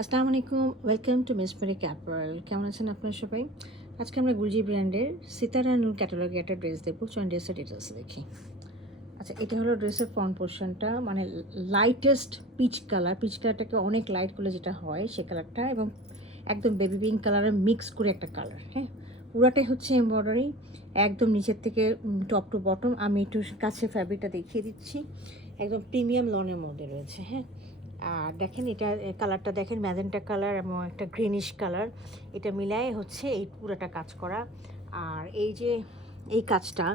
আসসালামু আলাইকুম, welcome to মিসমেরি ক্যাপারেল। কেমন আছেন আপনারা সবাই? আজকে আমরা গুলজি ব্র্যান্ডের সিতারা নূর ক্যাটালগে একটা ড্রেস দেখবো। চলুন ড্রেসের ডিটেলস দেখি। আচ্ছা, এটা হলো ড্রেসের ফ্রন্ট পোর্শনটা, মানে লাইটেস্ট পিচ কালার। পিচ কালারটাকে অনেক লাইট করলে যেটা হয় সে কালারটা, এবং একদম বেবি পিঙ্ক কালারের মিক্স করে একটা কালার। হ্যাঁ, পুরাটাই হচ্ছে এমব্রয়ডারি, একদম নিচের থেকে টপ টু বটম। আমি একটু কাছে ফ্যাব্রিকটা দেখিয়ে দিচ্ছি। একদম প্রিমিয়াম লনের মধ্যে রয়েছে। হ্যাঁ, আর দেখেন এটা কালারটা দেখেন, ম্যাজেন্টা কালার এবং একটা গ্রিনিশ কালার, এটা মিলায়ে হচ্ছে এই পুরোটা কাজ করা। আর এই যে এই কাজটা,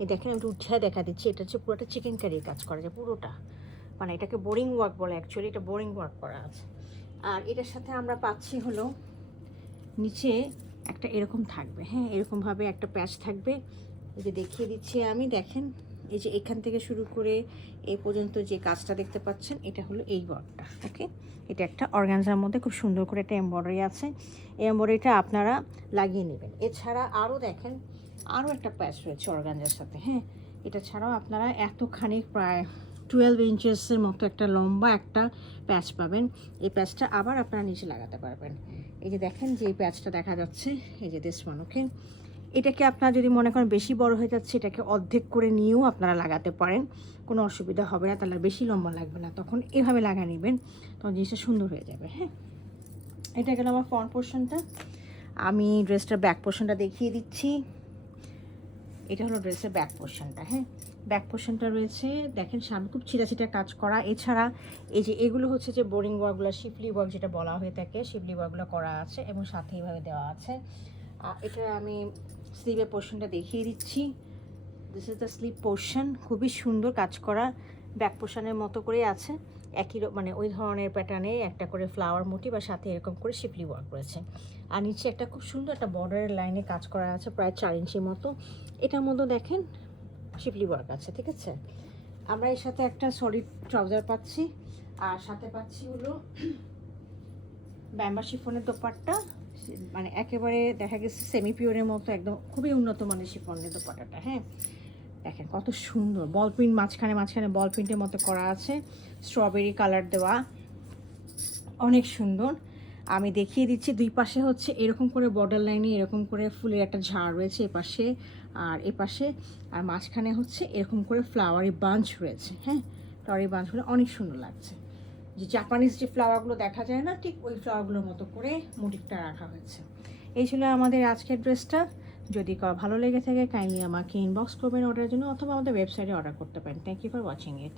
এই দেখেন আমি একটু উঠে দেখা দিচ্ছি, এটা হচ্ছে পুরোটা চিকেন কারির কাজ করা যায় পুরোটা, মানে এটাকে বোরিং ওয়ার্ক বলে, অ্যাকচুয়ালি এটা বোরিং ওয়ার্ক করা আছে। আর এটার সাথে আমরা পাচ্ছি হলো নিচে একটা এরকম থাকবে, হ্যাঁ এরকমভাবে একটা প্যাচ থাকবে। এই যে দেখিয়ে দিচ্ছি আমি, দেখেন এই যে এখান থেকে শুরু করে এই পর্যন্ত যে কাজটা দেখতে পাচ্ছেন, এটা হলো এই ওয়ার্কটা। ওকে, এটা একটা অর্গানজার মধ্যে খুব সুন্দর করে একটা এমব্রয়ডারি আছে। এই এমব্রয়ডারিটা আপনারা লাগিয়ে নেবেন। এছাড়া আরও দেখেন আরও একটা প্যাচ রয়েছে অর্গানজার সাথে। হ্যাঁ, এটা ছাড়াও আপনারা এতখানি প্রায় 12 ইঞ্চেসের মতো একটা লম্বা একটা প্যাচ পাবেন। এই প্যাচটা আবার আপনারা নিচে লাগাতে পারবেন। এই যে দেখেন যে এই প্যাচটা দেখা যাচ্ছে, এই যে দিস ওয়ান। ওকে, এটাকে আপনারা যদি মনে করেন বেশি বড় হয়ে যাচ্ছে, এটাকে অর্ধেক করে নিয়েও আপনারা লাগাতে পারেন, কোনো অসুবিধা হবে না। তাহলে বেশি লম্বা লাগবে না, তখন এভাবে লাগিয়ে নেবেন, তখন জিনিসটা সুন্দর হয়ে যাবে। হ্যাঁ, এটা গেল আমার ফ্রন্ট পোর্শনটা। আমি ড্রেসটার ব্যাক পোর্শনটা দেখিয়ে দিচ্ছি। এটা হলো ড্রেসের ব্যাক পোর্শনটা। হ্যাঁ, ব্যাক পোর্শনটা রয়েছে দেখেন সামনে খুব ছিটা কাজ করা। এছাড়া এই যে এগুলো হচ্ছে যে বোরিং ওয়ার্কগুলো, শিফলি ওয়ার্ক যেটা বলা হয়ে থাকে, শিফলি ওয়ার্কগুলো করা আছে এবং সাথে এইভাবে দেওয়া আছে। এটা আমি স্লিভের পোর্শনটা দেখিয়ে দিচ্ছি। This is the sleeve portion, খুবই সুন্দর কাজ করা, ব্যাক পোর্শনের মতো করে আছে, একই মানে ওই ধরনের প্যাটার্নে একটা করে ফ্লাওয়ার মোটিভ, আর সাথে এরকম করে শিফলি ওয়ার্ক রয়েছে। আর নিচে একটা খুব সুন্দর একটা বর্ডারের লাইনে কাজ করা আছে প্রায় 4 ইঞ্চির মতো। এটার মধ্যে দেখেন শিফলি ওয়ার্ক আছে। ঠিক আছে, আমরা এর সাথে একটা সলিড ট্রাউজার পাচ্ছি, আর সাথে পাচ্ছি হলো ব্যাম্বা শিফনের দোপাট্টা, মানে একেবারে দেখা গেছে সেমি পিওরের মতো, একদম খুবই উন্নত মানের শিফনের দোপাট্টাটা। হ্যাঁ, দেখেন কত সুন্দর, বল প্রিন্ট মাঝখানে বল প্রিন্টের মতো করা আছে, স্ট্রবেরি কালার দেওয়া, অনেক সুন্দর। আমি দেখিয়ে দিচ্ছি, দুই পাশে হচ্ছে এরকম করে বর্ডার লাইনে এরকম করে ফুলের একটা ঝাড় রয়েছে এপাশে আর এপাশে, আর মাঝখানে হচ্ছে এরকম করে ফ্লাওয়ারি বাঞ্চ রয়েছে। হ্যাঁ, ফ্লাওয়ারি বাঞ্চগুলো অনেক সুন্দর লাগছে, যে জাপানিজ যে ফ্লাওয়ারগুলো দেখা যায় না, ঠিক ওই ফ্লাওয়ারগুলোর মতো করে মোটিভটা রাখা হয়েছে। এই ছিল আমাদের আজকের ড্রেসটা। যদি ভালো লেগে থাকে কাইন্ডলি আমাকে ইনবক্স করবেন অর্ডারের জন্য, অথবা আমাদের ওয়েবসাইটে অর্ডার করতে পারেন। Thank you for watching it.